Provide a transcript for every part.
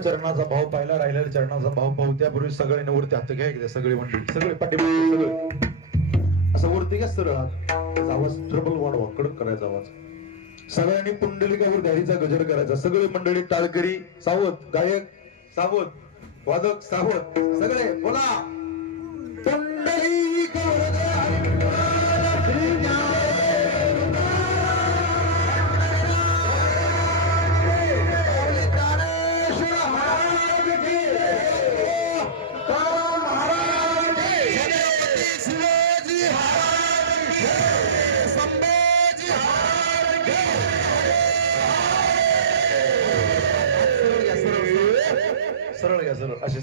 चरणाचा भाव पाहिला राहिलेल्या चरणाचा भाव पाहू त्यापूर्वी सगळे नवरती हात घ्या एकदा सगळे मंडळी सगळे पाठीमागे सगळे. असं वरती घ्या सरळ आवाज ट्रबल वाढवा कडक करायचा आवाज. सगळ्यांनी पुंडलिकावर धारीचा गजर करायचा. सगळे मंडळी टाळकरी सावध गायक सावध वादक सावध सगळे बोला. पुंडलिकावर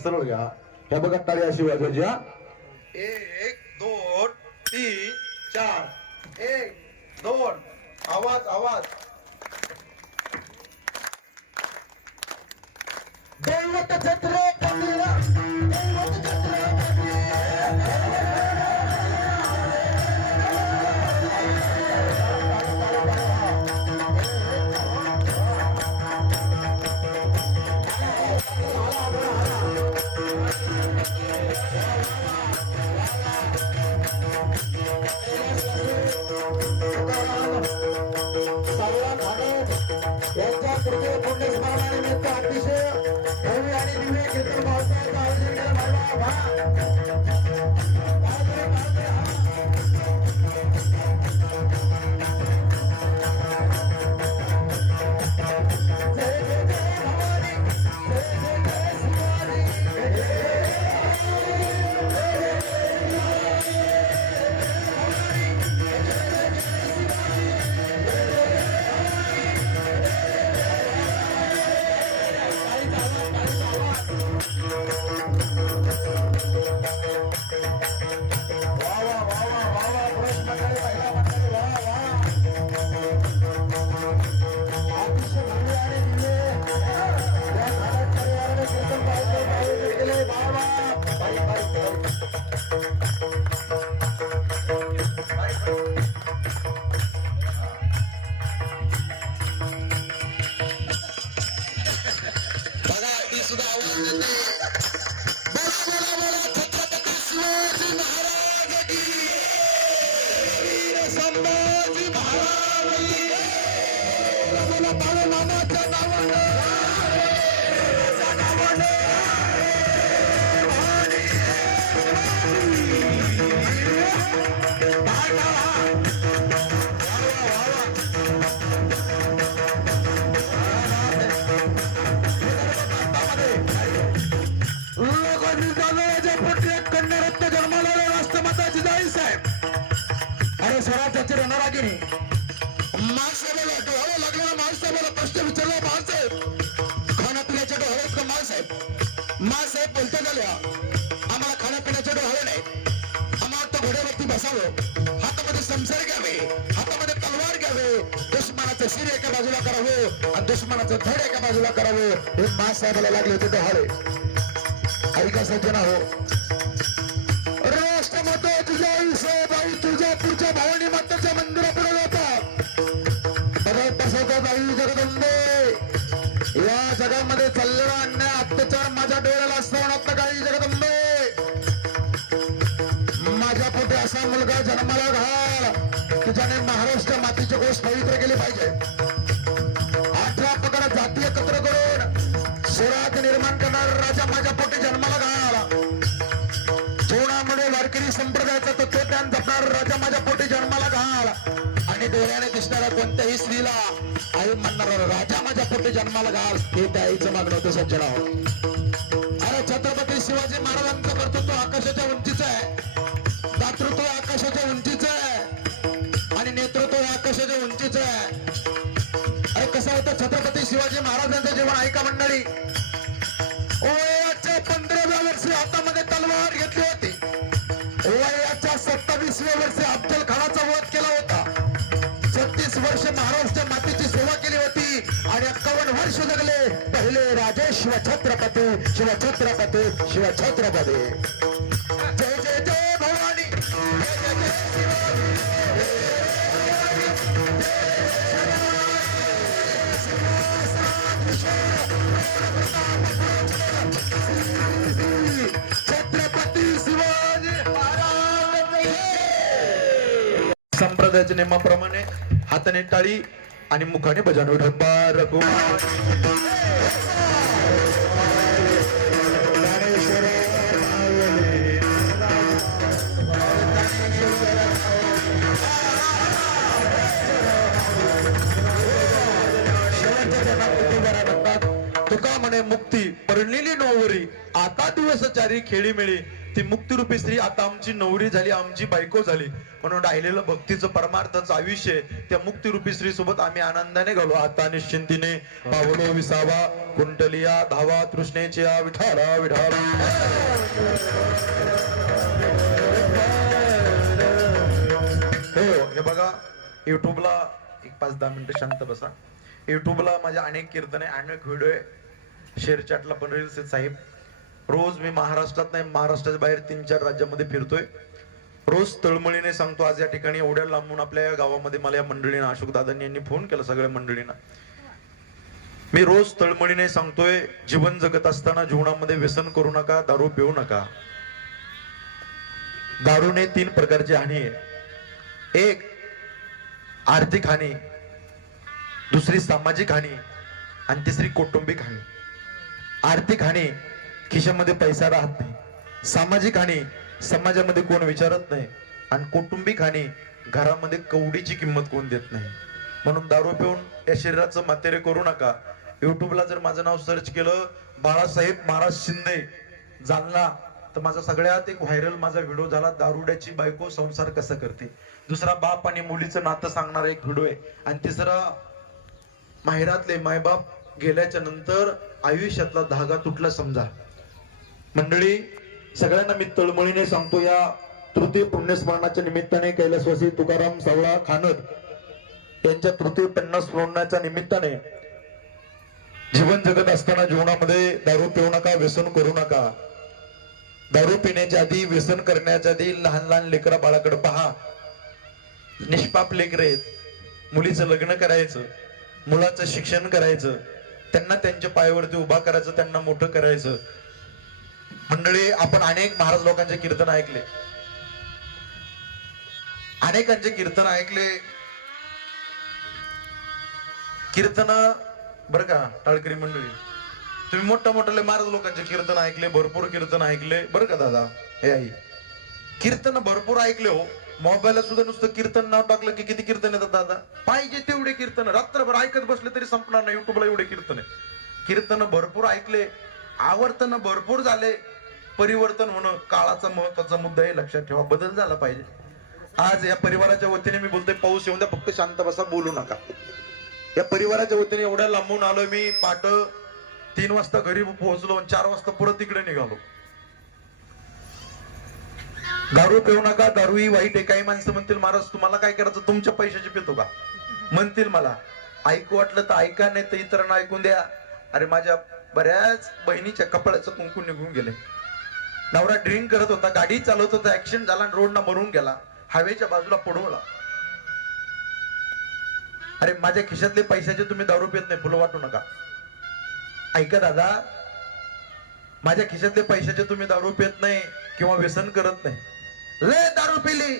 सरळ घ्या ह्या बघा टाळी अशी वाजवायची बाबा. एक कन्यारत्न जन्माला राष्ट्रमाता जिजाई साहेब अरे स्वराज्याची रणरागिणी लागलेला माणसाला प्रश्न विचारला माणसाहेब खाण्यापिण्याच्या डोहाळेत का माणसाहेब माणसाहेब बोलता झाल्या आम्हाला खाण्यापिण्याच्या डोहाळे नाही. आम्हाला तो घोड्यावरती बसावं. हातामध्ये संसार घ्यावे. हातामध्ये तलवार घ्यावे. दुश्मनाचं शिर एका बाजूला करावं आणि दुश्मनाचं धड एका बाजूला करावं. हे मासाहेबाला लागले होते डोहाळे ऐका सज्जना हो राष्ट्र मत तुझ्या आयुष्य साहेबाई तुझ्या पुढच्या भवानी मताच्या जगामध्ये चाललेला अन्याय अत्याचार माझ्या डोळ्याला श्रवणात काही जगदंबे. माझ्या पोटी असा मुलगा जन्माला घाल की ज्याने महाराष्ट्र मातीचे गोष्ट पवित्र केले पाहिजे. अठरा प्रकार जाती एकत्र करून स्वराज्य निर्माण करणारा राजा माझ्या पोटी जन्माला घाल. जीवनामध्ये वारकरी संप्रदायाचा तत्वज्ञान जपणारा राजा माझ्या पोटी जन्माला घाल. आणि डोळ्याने दिसणाऱ्या कोणत्याही स्त्रीला आई म्हणणार राजा माझ्या पोटी जन्माला घाल. हे त्याईचं मागणं होतं सज्जन अरे छत्रपती शिवाजी महाराजांचं कर्तृत्व आकाशाच्या उंचीच आहे. दातृत्व आकाशाच्या उंचीच आहे. आणि नेतृत्व आकाशाच्या उंचीच आहे. अरे कसं होतं छत्रपती शिवाजी महाराजांचं जीवन? ऐका मंडळी. वयाच्या पंधराव्या वर्षी हातामध्ये तलवार घेतली होती. वयाच्या सत्तावीसव्या वर्षी वर्ष जगले पहिले राजे शिवछत्रपती शिवछत्रपती शिवछत्रपती जय शिव जय जय जय जय छत्रपती संप्रदायाच्या नियमाप्रमाणे हाताने टाळी। आणि मुखाने भजन विठंबा रघु तुका म्हणे मुक्ती परणलेली नोवरी. आता दिवस चारी खेळी मिळी. ती मुक्तिरूपी स्त्री आता आमची नवरी झाली आमची बायको झाली. म्हणून राहिलेलं भक्तीचं परमार्थाचं आयुष्य त्या मुक्तिरूपी स्त्री सोबत आम्ही आनंदाने घालू. आता निश्चिंतीने पावलो विसावा कुंटलिया धावा तृष्णेची विठारा विठारा. हो हे बघा युट्यूबला एक पाच दहा मिनिटं शांत बसा. युट्यूबला माझ्या अनेक कीर्तने अनेक व्हिडिओ आहे. शेअर चॅटला पण रील्स आहेत साहेब. रोज मी महाराष्ट्रात नाही महाराष्ट्राच्या बाहेर तीन चार राज्यामध्ये फिरतोय. रोज तळमळीने सांगतो आज या ठिकाणी एवढ्या लांबून आपल्या या गावामध्ये मला या मंडळीनं अशोक दादांनी यांनी फोन केला सगळ्या मंडळींना. मी रोज तळमळीने सांगतोय जीवन जगत असताना जीवनामध्ये व्यसन करू नका दारू पिऊ नका. दारूने तीन प्रकारची हानी आहे. एक आर्थिक हानी दुसरी सामाजिक हानी आणि तिसरी कौटुंबिक हानी. आर्थिक हानी खिशामध्ये पैसा राहत नाही. सामाजिक हानी समाजामध्ये कोण विचारत नाही. आणि कौटुंबिक हानी घरामध्ये कवडीची किंमत कोण देत नाही. म्हणून दारू पिऊन या शरीराचं मातेरे करू नका. युट्यूबला जर माझं नाव सर्च केलं बाळासाहेब महाराज शिंदे जालना तर माझा सगळ्यात एक व्हायरल माझा व्हिडिओ झाला दारुड्याची बायको संसार कसा करते. दुसरा बाप आणि मुलीचं नातं सांगणारा एक व्हिडिओ आहे. आणि तिसरा माहेरातले मायबाप गेल्याच्यानंतर आयुष्यातला धागा तुटला समजा. मंडळी सगळ्यांना मी तळमळीने सांगतो या तृतीय पुण्यस्मरणाच्या निमित्ताने कैलासवासी तुकाराम सावळा खानद यांच्या तृतीय पन्नास स्मरणाच्या निमित्ताने जीवन जगत असताना जीवनामध्ये दारू पिऊ नका व्यसन करू नका. दारू पिण्याच्या आधी व्यसन करण्याच्या आधी लहान लहान लेकरा बाळाकडे पहा. निष्पाप लेकर आहेत. मुलीचं लग्न करायचं मुलाचं शिक्षण करायचं त्यांना त्यांच्या पायावरती उभा करायचं त्यांना मोठं करायचं. मंडळी आपण अनेक महाराज लोकांचे कीर्तन ऐकले. अनेकांचे कीर्तन ऐकले. कीर्तन बर का टाळकरी मंडळी? तुम्ही मोठ्या मोठ्या महाराज लोकांचे कीर्तन ऐकले भरपूर कीर्तन ऐकले. बरं का दादा? हे आई. कीर्तन भरपूर ऐकले हो. मोबाईलला सुद्धा नुसतं कीर्तन नाव टाकलं की किती कीर्तन येतात दादा? पाहिजे तेवढे कीर्तन. रात्रभर ऐकत बसले तरी संपणार नाही. युट्यूबला एवढे कीर्तन आहे कीर्तन भरपूर ऐकले. आवर्तन भरपूर झाले. परिवर्तन होणं काळाचा महत्त्वाचा मुद्दा आहे लक्षात ठेवा. बदल झाला पाहिजे. आज या परिवाराच्या वतीने मी बोलतोय पाऊस येऊन द्या फक्त शांत बसा बोलू नका. या परिवाराच्या वतीने एवढ्या लांबून आलो मी पाट तीन वाजता घरी पोहोचलो आणि चार वाजता परत तिकडे निघालो. दारू पिऊ नका दारू ही वाईट आहे. काही माणसं म्हणतील महाराज तुम्हाला काय करायचं? तुमच्या पैशाची पितो का? म्हणतील मला. ऐकू वाटलं तर ऐका नाही तर इतरांना ऐकून द्या. अरे माझ्या बऱ्याच बहिणीच्या कपड्याचं कुंकू निघून गेले नवरा ड्रिंक करत होता गाडी चालवत होता ऍक्सिडेंट झाला रोडना मरून गेला. हायवेच्या बाजूला पडवला अरे माझ्या खिशातले पैशाचे तुम्ही दारू पित नाही फुलं वाटू नका. ऐका दादा माझ्या खिशातले पैशाचे तुम्ही दारू पित नाही किंवा व्यसन करत नाही. लय दारू पिली.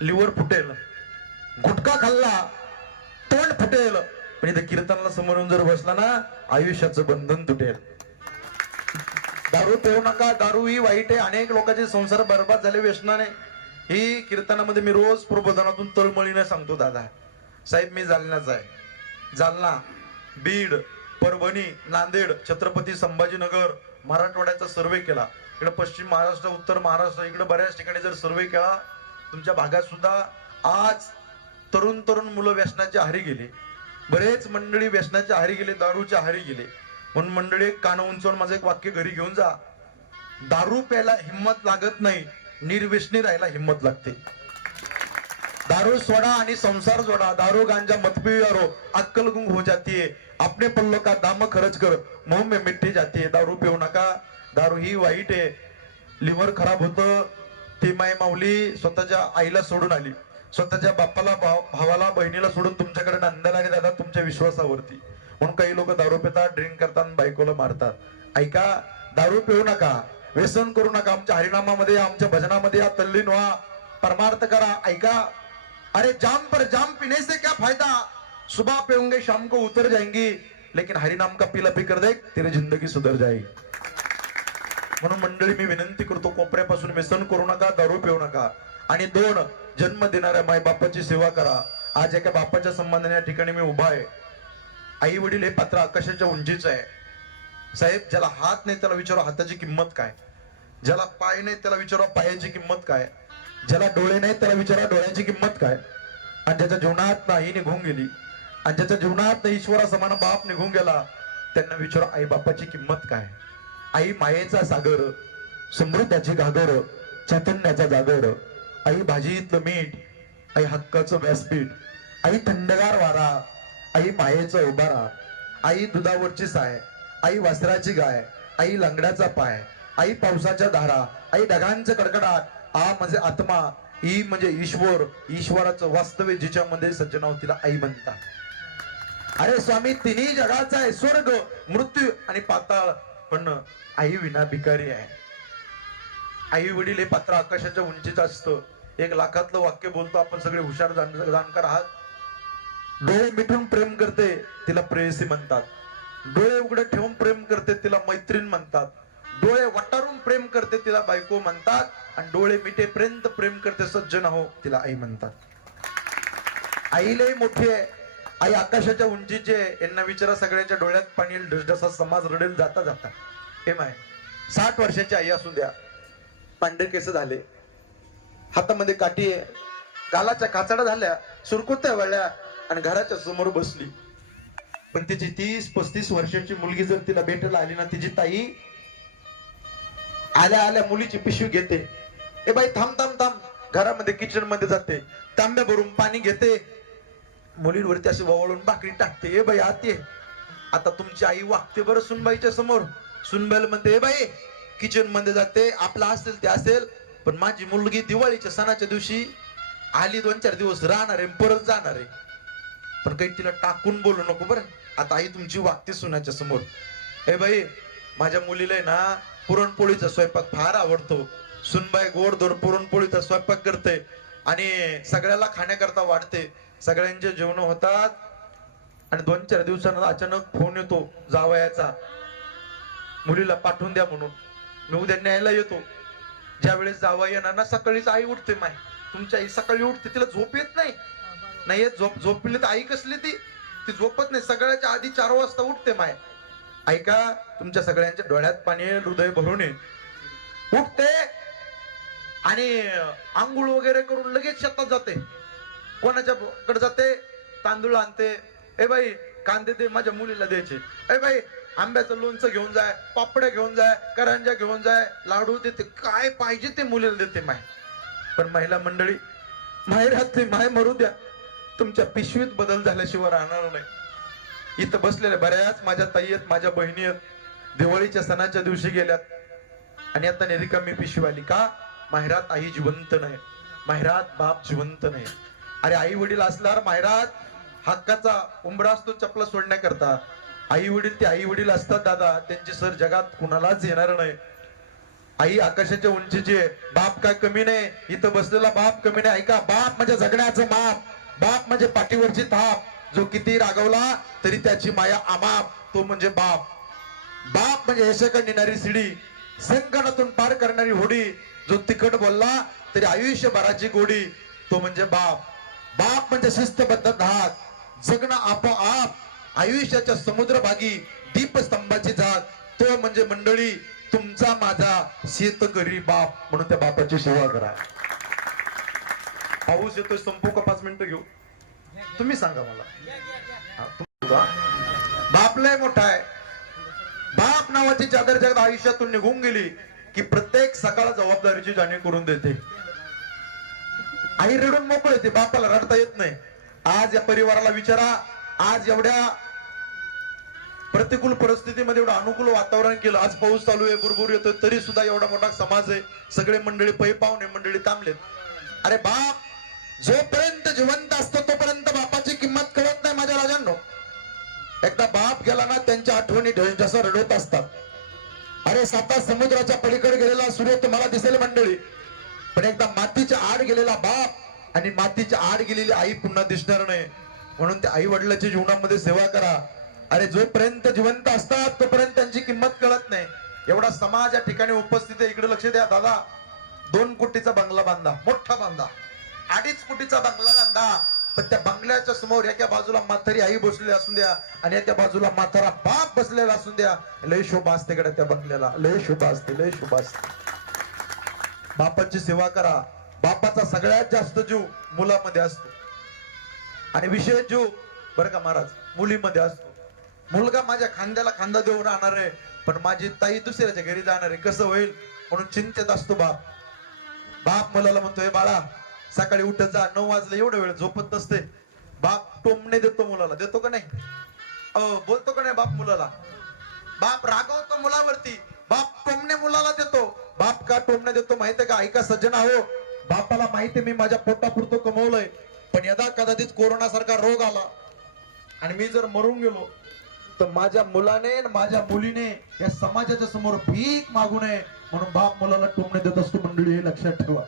लिव्हर फुटेल. गुटखा खाल्ला. तोंड फुटेल. पण इथे कीर्तनाला समोरून जर बसला ना आयुष्याचं बंधन तुटेल. दारू पिऊ नका दारू ही वाईट आहे. अनेक लोकांचे संसार बर्बाद झाले व्यसनाने. ही कीर्तनामध्ये मी रोज प्रबोधनातून तळमळीने सांगतो दादा. साहेब मी जालनाच आहे. जालना बीड परभणी नांदेड छत्रपती संभाजीनगर मराठवाड्याचा सर्वे केला. इकडे पश्चिम महाराष्ट्र उत्तर महाराष्ट्र इकडे बऱ्याच ठिकाणी जर सर्वे केला तुमच्या भागात सुद्धा आज तरुण तरुण मुलं व्यसनाच्या आहारी गेली. बरेच मंडळी व्यसनाच्या आहारी गेले दारूच्या आहारी गेले. म्हणून मंडळी कान उंचवून माझं एक वाक्य घरी घेऊन जा. दारू प्यायला हिंमत लागत नाही निर्व्यसनी राहायला हिंमत लागते. दारू सोडा आणि संसार जोडा. दारू गांजा मत पियारो अक्कल गुंग हो जाती है अपने पल्लो का दाम खर्च कर. मुंह में मिठी जाती है दारू पिऊ नका. दारू ही वाईट आहे. लिव्हर खराब होतं. ती माय माऊली स्वतःच्या आईला सोडून आली. स्वतःच्या बापाला भाव भावाला बहिणीला सोडून तुमच्याकडे नांदायला आणि दादा तुमच्या विश्वासावरती. म्हणून काही लोक दारू पितात ड्रिंक करतात बायकोला मारतात. ऐका दारू पिऊ नका व्यसन करू नका आमच्या हरिनामामध्ये आमच्या भजनामध्ये या तल्लीन व्हा परमार्थ करा. ऐका अरे जाम पर जाम पिने से क्या फायदा? सुबह पे शाम को उतर जाएंगी लेकिन हरिनाम का पिला पी कर दे तेरी जिंदगी सुधर जाएगी. म्हणून मंडळी मी विनंती करतो कोपऱ्यापासून व्यसन करू नका दारू पिऊ नका. आणि दोन जन्म देणाऱ्या माय बापाची सेवा करा. आज एका बापाच्या संबंधाने या ठिकाणी मी उभा आहे. आई वडील हे पात्र आकाशाच्या उंचीच आहे. साहेब ज्याला हात नाही त्याला विचारा हाताची किंमत काय? ज्याला पाय नाही त्याला विचारा पायाची किंमत काय? ज्याला डोळे नाही त्याला विचारा डोळ्याची किंमत काय? आणि ज्याच्या जीवनात आई निघून गेली आणि ज्याच्या जीवनात ईश्वरा समान बाप निघून गेला त्यांना विचारा आई बापाची किंमत काय? आई मायेचा सागर समृद्धाची घागर चैतन्याचा जागर. आई भाजीतलं मीठ आई हक्काचं व्यासपीठ. आई थंडगार वारा आई मायेचा उभारा आई दुधावरची साय आई वासराची गाय आई लंगड्याचा पाय आई पावसाच्या धारा आई ढगांचं कडकडाट आ म्हणजे आत्मा ई म्हणजे ईश्वर ईश्वराचं वास्तव्य जिच्यामध्ये सज्जनाव तिला आई म्हणतात. अरे स्वामी तिन्ही जगाचा आहे स्वर्ग मृत्यू आणि पाताळ पण आई विना भिकारी आहे. आई वडील हे पात्र आकाशाच्या उंचीच असतं. एक लाखातलं वाक्य बोलतो आपण सगळे हुशार जाणकार आहात. डोळे मिठून प्रेम करते तिला प्रेयसी म्हणतात. डोळे उघडे ठेवून प्रेम करते तिला मैत्रीण म्हणतात. डोळे वटारून प्रेम करते तिला बायको म्हणतात. आणि डोळे मिठेपर्यंत प्रेम करते सज्जन हो तिला आई म्हणतात. आईलाही मोठी आहे. आई आकाशाच्या उंचीचे यांना विचारा सगळ्यांच्या डोळ्यात पाणी ढसढसा समाज रडेल जाता जाता. हे माय साठ वर्षाची आई असू द्या. पांढरे केस झाले. हातामध्ये काठी आहे. गालाच्या काचाडा झाल्या. सुरकुत्या वळल्या. आणि घराच्या समोर बसली. पण तिची तीस पस्तीस वर्षाची मुलगी जर तिला भेटायला आली ना तिची ताई आल्या आल्या मुलीची पिशवी घेते. ए बाई थांब थांब थांब. घरामध्ये किचनमध्ये जाते. तांब्या भरून पाणी घेते. मुलींवरती अशी वळून भाकरी टाकते. ए बाई आते आता तुमची आई वागते बरं सुनबाईच्या समोर. सुनबाईला म्हणते ए बाई किचनमध्ये जाते. आपला असेल ते असेल. पण माझी मुलगी दिवाळीच्या सणाच्या दिवशी आली दोन चार दिवस राहणार आहे परत जाणार आहे. पण काही तिला टाकून बोलू नको बरं. आता आई तुमची वागते सुनाच्या समोर. हे बाई माझ्या मुलीला आहे ना पुरणपोळीचा स्वयंपाक फार आवडतो. सुनबाई गोड पुरणपोळीचा स्वयंपाक करते आणि सगळ्याला खाण्याकरता वाढते. सगळ्यांचे जेवण होतात आणि दोन चार दिवसांना अचानक फोन येतो जावयाचा. मुलीला पाठवून द्या म्हणून. मी उद्या न्यायला येतो. ज्यावेळेस जावा येणार ना सकाळीच आई उठते माय. तुमची आई सकाळी उठते तिला झोप येत नाही. नाही झोप झोपली तर आई कसली ती? ती झोपत नाही. सगळ्याच्या आधी चार वाजता उठते माय. ऐका तुमच्या सगळ्यांच्या डोळ्यात पाणी हृदय भरून ये. उठते आणि आंघोळ वगैरे करून लगेच शेतात जाते. कोणाच्या कडे जाते? तांदूळ आणते. ए बाई कांदे दे माझ्या मुलीला द्यायचे. ए बाई आंब्याचं लोणचं घेऊन जाय पापड्या घेऊन जाय करंजा घेऊन जाय लाडू देते. काय पाहिजे ते मुलीला देते माय. पण महिला मंडळी माहेर राहते माय मरू द्या. तुमच्या पिशवीत बदल झाल्याशिवाय राहणार नाही. इथं बसलेल्या बऱ्याच माझ्या ताई आहेत माझ्या बहिणी आहेत. दिवाळीच्या सणाच्या दिवशी गेल्यात. आणि आता रिकामी पिशवी आली. का? माहेरात आई जिवंत नाही. माहेरात बाप जिवंत नाही. अरे आई वडील असल्यावर माहेरात हक्काचा उंबरा असतो चपला सोडण्याकरता. आई वडील ते आई वडील असतात दादा. त्यांची सर जगात कुणालाच येणार नाही. आई आकाशाच्या उंचीची आहे. बाप काय कमी नाही. इथं बसलेला बाप कमी नाही. ऐका बाप म्हणजे जगण्याचं बाप. बाप म्हणजे पाठीवरची थाप. जो किती रागवला तरी त्याची माया अमाप तो म्हणजे बाप. बाप म्हणजे यशाकडे नेणारी सिडी. संकटातून पार करणारी होडी. जो तिखट बोलला तरी आयुष्यभराची गोडी. तो म्हणजे बाप. बाप म्हणजे शिस्तबद्ध धाक. जगणं आपोआप आयुष्याच्या समुद्रभागी दीपस्तंभाची जात तो म्हणजे मंडळी तुमचा माझा शेतकरी बाप. म्हणून त्या बापाची सेवा करा. पाऊस येतोय संपू का पाच मिनिटं घेऊ? तुम्ही सांगा मला. बाप लय मोठा आहे. बाप नावाची चादर जगद आयुष्यातून निघून गेली की प्रत्येक सकाळ जबाबदारीची जाणीव करून देते. आई रडून मोकळ येते बापाला रडता येत नाही. आज या परिवाराला विचारा आज एवढ्या प्रतिकूल परिस्थितीमध्ये एवढं अनुकूल वातावरण केलं आज पाऊस चालू आहे बुरबुर येतोय तरी सुद्धा एवढा मोठा समाज आहे. सगळे मंडळी पै पाहुणे मंडळी थांबलेत अरे बाप जोपर्यंत जिवंत असतो तोपर्यंत बापाची किंमत कळत नाही माझ्या राजांनो. एकदा बाप गेला ना त्यांच्या आठवणी ढ- जसं रडत असतात. अरे साता समुद्राच्या पलीकडे गेलेला सूर्य तुम्हाला दिसेल मंडळी. पण एकदा मातीच्या आड गेलेला बाप आणि मातीच्या आड गेलेली आई पुन्हा दिसणार नाही. म्हणून त्या आई वडिलाच्या जीवनामध्ये सेवा करा. अरे जोपर्यंत जिवंत असतात तोपर्यंत त्यांची किंमत कळत नाही. एवढा समाज या ठिकाणी उपस्थित आहे. इकडे लक्ष द्या दादा. दोन कोटीचा बंगला बांधा. मोठा बांधा. अडीच कोटीचा बंगला बांधा पण त्या बंगल्याच्या समोर एका बाजूला म्हातारी आई बसलेली असून द्या आणि एका बाजूला म्हातारा बाप बसलेला असून द्या. लय शोभा असते कडे त्या बंगल्याला. लय शोभा असते लय शोभा असते. बापाची सेवा करा. बापाचा सगळ्यात जास्त जीव मुलामध्ये असतो. आणि विशेष जीव बरं का महाराज? मुलीमध्ये असतो. मुलगा माझ्या खांद्याला खांदा देऊन राहणार आहे पण माझी ताई दुसऱ्याच्या घरी जाणार आहे. कसं होईल? म्हणून चिंतेत असतो बाप. बाप मुलाला म्हणतोय बाळा सकाळी उठत जा नऊ वाजले एवढा वेळ झोपत नसते. बाप टोमणे देतो मुलाला. देतो का नाही? अहो बोलतो का नाही बाप मुलाला? बाप रागवतो मुलावरती. बाप टोमणे मुलाला देतो. बाप का टोमणे देतो माहितीये का? ऐका सज्जन हो बापाला माहितीये मी माझ्या पोटापुरतो कमवलंय. पण यदा कदाचित कोरोना सारखा रोग आला आणि मी जर मरून गेलो तर माझ्या मुलाने माझ्या मुलीने या समाजाच्या समोर भीक मागू नये. म्हणून बाप मुलाला टोमणे देत असतो. मंडळी हे लक्षात ठेवा.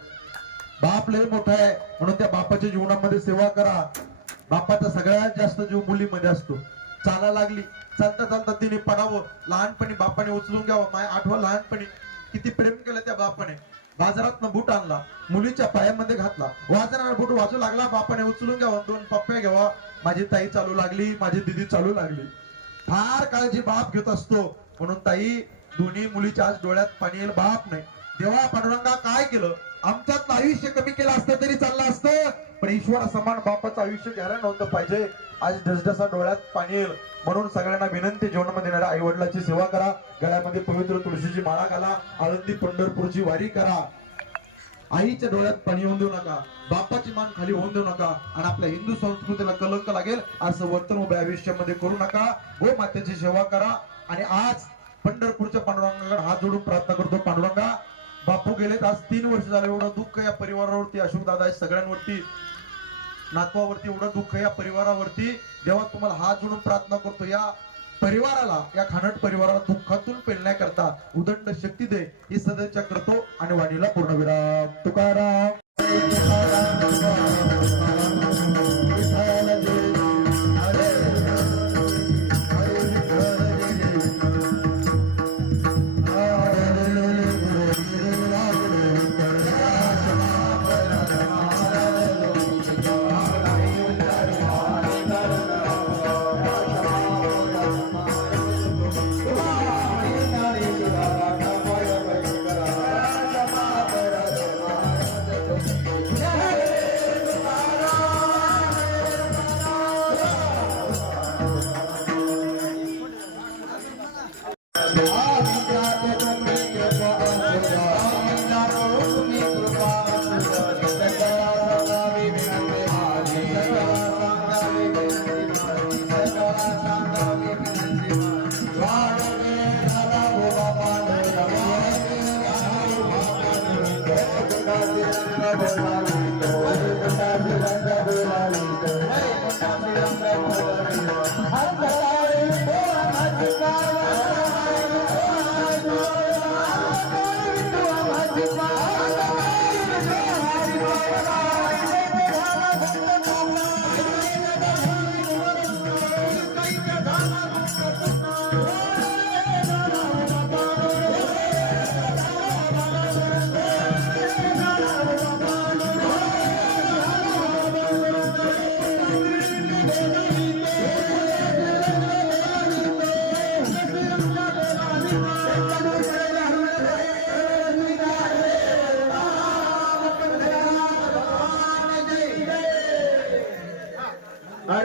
बाप लय मोठा आहे. म्हणून त्या बापाच्या जीवनामध्ये सेवा करा. बापाचा सगळ्यात जास्त जीव मुलीमध्ये असतो. चाला लागली. चालता चालता तिने पडावं. लहानपणी बापाने उचलून घ्यावं. माय आठवा लहानपणी. किती प्रेम केलं त्या बापाने. बाजारात बूट आणला. मुलीच्या पायामध्ये घातला. वाजणार बूट वाजू लागला. बापाने उचलून घ्यावा. दोन पप्प्या घ्यावा. माझी ताई चालू लागली. माझी दिदी चालू लागली. फार काळजी बाप घेत असतो. म्हणून ताई दोन्ही मुलीच्या आज डोळ्यात पाणी येईल. बाप नाही. देवा पांडुरंगा काय केलं? आमच्यात आयुष्य कमी केलं असतं तरी चाललं असतं. पण ईश्वर समान बापाचं आयुष्य घ्यायला नव्हतं पाहिजे. आज ढसढसा डोळ्यात पाणी येईल. म्हणून सगळ्यांना विनंती जीवनामध्ये येणाऱ्या आई वडिलांची सेवा करा. गळ्यामध्ये पवित्र तुळशीची माळा घाला. आळंदी पंढरपूरची वारी करा. आईच्या डोळ्यात पाणी होऊन देऊ नका. बापाची मान खाली होऊन देऊ नका. आणि आपल्या हिंदू संस्कृतीला कलंक लागेल. असं वर्तन उभ्या आयुष्यामध्ये करू नका. गो मातेची सेवा करा. आणि आज पंढरपूरच्या पांडुरंगाकडे हात जोडून प्रार्थना करतो. पांडुरंगा बापू गेलेत. आज तीन वर्ष झाले एवढं दुःख या परिवारावरती. अशोक दादा सगळ्यांवरती. नातवावरती एवढं दुःख या परिवारावरती. देवा तुम्हाला हात जोडून प्रार्थना करतो. या परिवाराला या खानट परिवाराला दुःखातून पेलण्याकरता उदंड शक्ती दे. ही सदैच्या करतो आणि वाणीला पूर्णविराम तुकाराम.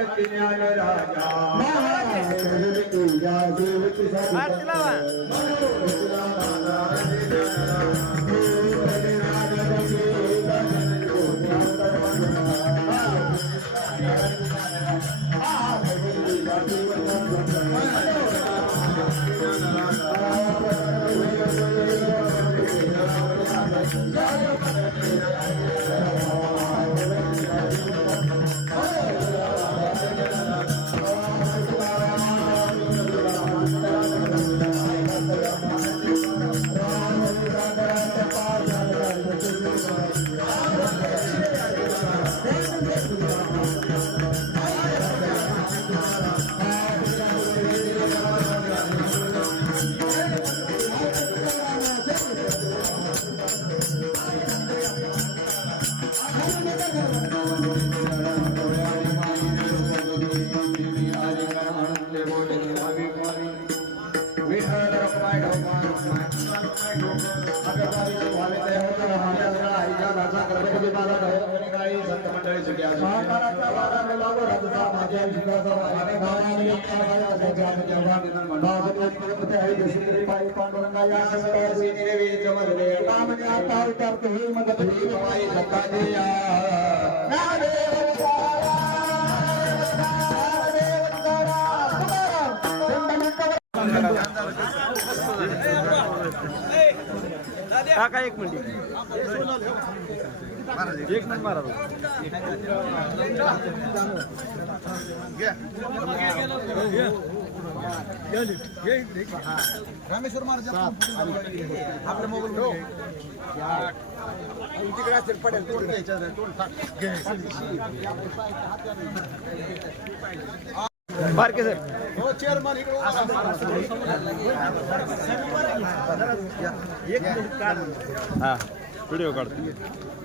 ज्ञान राजा तुझ्या देवची काका एक मिनिट. एक मिनिट मारा रामेश्वर महाराज आपल्या मोबाईल तिकडे असेल पडेल बारके सर. हो. चेअरमन एक हा. व्हिडिओ काढतो.